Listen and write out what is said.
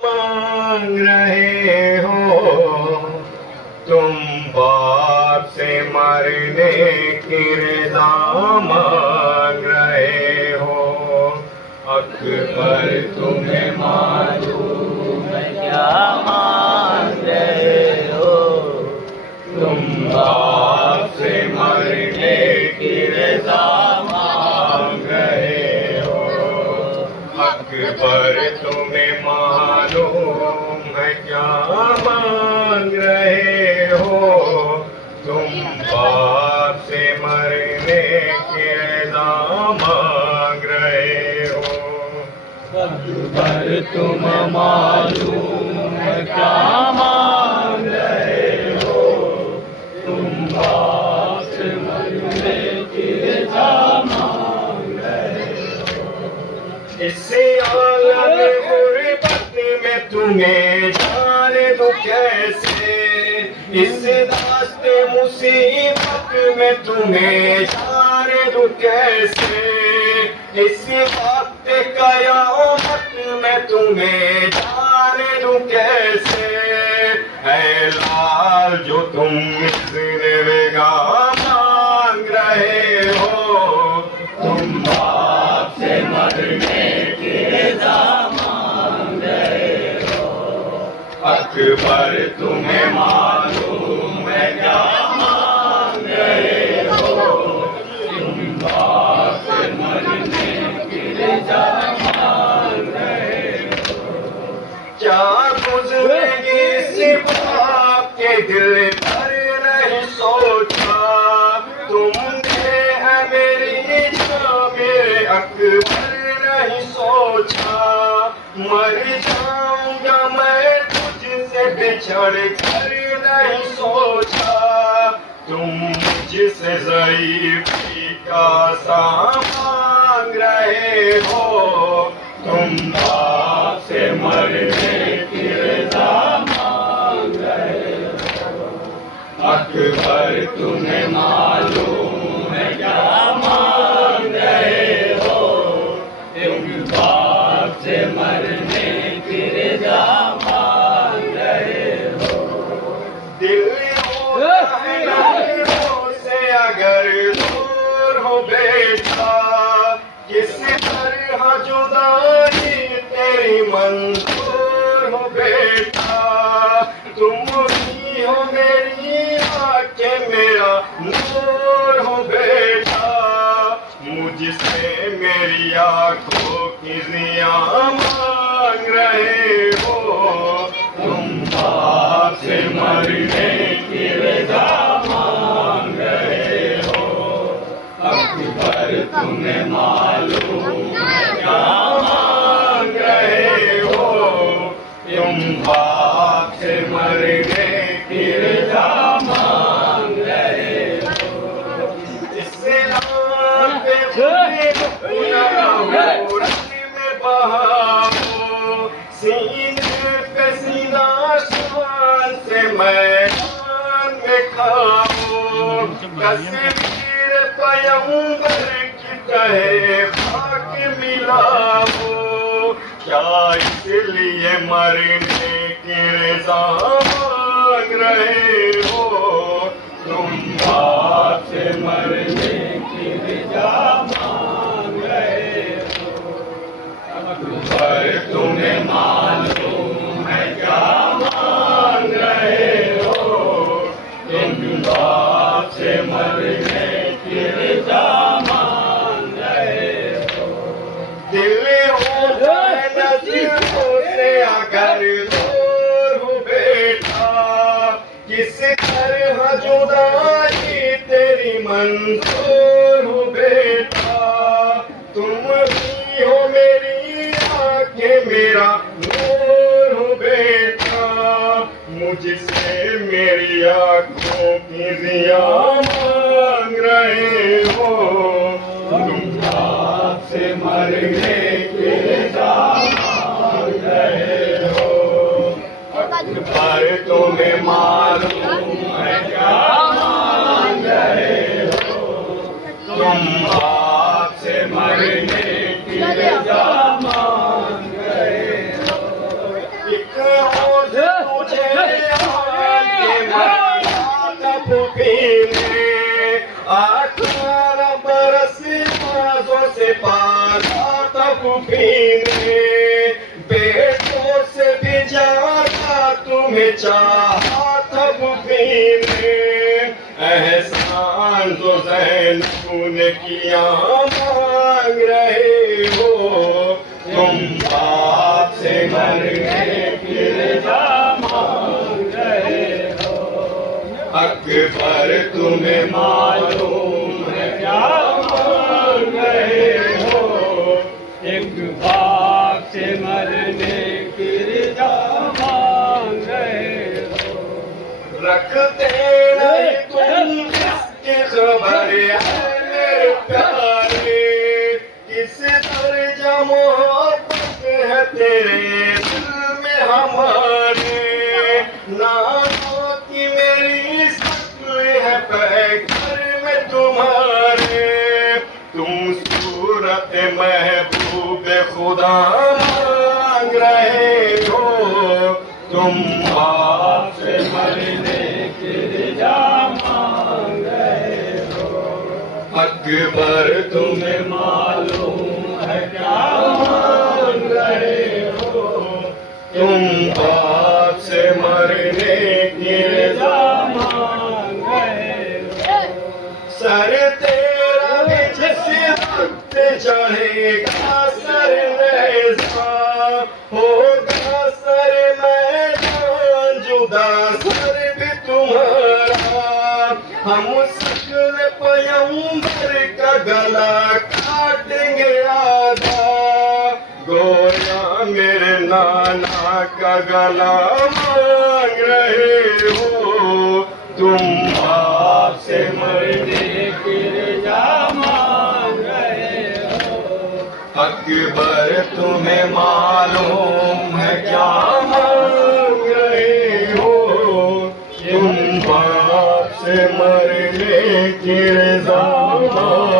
मांग रहे हो तुम, बाप से मरने की रज़ा मांग रहे हो। अकबर तुम्हें मालूम है क्या मांग रहे हो तुम, बाप से मरने की रज़ा मांग रहे हो। अकबर तुम्हें मालूम है क्या मांग रहे हो तुम, बाप से मरने की रज़ा मांग रहे हो। अकबर तुम मालूम है क्या मांग रहे हो तुम, बाप से मरने की रज़ा मांग रहे हो। इससे आलम गुर्बत में तुम्हें जाने दूं कैसे, इस रास्ते मुसीबत में तुम्हें जाने दूं कैसे, इस वक्त कयामत में तुम्हें जाने दूं कैसे। ऐ लाल जो तुम जिंदगा मांग रहे हो तुम, बाप से मरने की रज़ा मांग रहे हो। अकबर तुम्हें मालूम है क्या मांग रहे हो तुम, बाप से मरने की रज़ा मांग रहे हो। क्या गुज़रेगी इस बाप के दिल पर नहीं सोचा, तुमने है मेरी जान मेरे अकबर नहीं सोचा। मर जाऊंगा मैं तुझसे बिछड़ कर नहीं सोचा, तुम मुझसे ज़ईफ़ी का सा मांग रहे हो तुम, बाप से मरने की रज़ा मांग रहे हो। अकबर तुम्हें मालूम है क्या मांग रहे हो तुम, बाप से मरने की रज़ा मांग रहे हो। दिल होता है नज़रों से अगर दूर हो बेटा, किस तरह जुदाई तेरी मंजूर हो बेटा। तुम ही हो मेरी आँखें मेरा नूर हो बेटा, मुझसे मेरी आँखों की ज़िया मांग रहे हो तुम, बाप से मरने की रज़ा मांग रहे हो। अकबर तुम्हें मालूम है क्या मांग रहे हो तुम, बाप से मरने की रज़ा मांग रहे हो। इस्लाम पे में बहाओ, सीने पे सीना शान से मैदान में खाओ। कश्मीर पैगंबर की कहे खाक मिलाओ, क्या इसलिए मरने की रज़ा मांग रहे हो तुम, बाप से मरने की रज़ा मांग रहे हो। अकबर तुम्हें मालूम है क्या मांग रहे हो तुम, बाप से मरने की रज़ा मांग रहे हो। दिल होता है नज़रों से अगर दूर हो बेटा, किस तरह जुदाई तेरी मंजूर हो बेटा। तुम ही हो मेरी आँखें मेरा नूर हो बेटा, मुझसे मेरी आँखों की ज़िया मांग रहे हो तुम, बाप से मरने की रज़ा मांग रहे हो। अकबर तुम्हें मालूम है क्या मांग रहे हो तुम, बाप से मरने की रज़ा मांग रहे हो। 18 बरस बाजों से पाला तब पीने, बेटों से भी ज्यादा तुम्हें चाहा तब पीने। एहसान तो ज़ैनब ने किया मांग रहे हो, तुम बाप से मरने की रज़ा मांग रहे हो। अकबर तुम्हें मालूम है क्या मांग रहे हो, एक बाप से मरने की रज़ा मांग रहे हो। रखते नहीं तुम किसकी खबर है मेरे प्यारे, किस दर्जा मोहब्बत है तेरे दिल में हमारे। नाज़ों की मेरी शक्ल है पैकर में तुम्हारे, तुम सूरत महबूब खुदा मांग रहे हो, तुम बाप से मरने की रज़ा मांग रहे हो। अकबर तुम्हें मालूम है क्या मांग रहे हो, तुम बाप से मरने की रज़ा मांग रहे हो। सर तेरा भी जिस वक्त चढ़ेगा सर नेज़ा, होगा सर मैदान जुदा सर भी तुम्हारा। हम शक्ल पैगंबर का गला काटेंगे आधा, गोया मेरे नाना का गला मांग रहे हो, तुम बाप से मरने की रज़ा मांग रहे हो। अकबर तुम्हें मालूम है क्या मांग रहे हो, तुम बाप से मरने की रज़ा मांग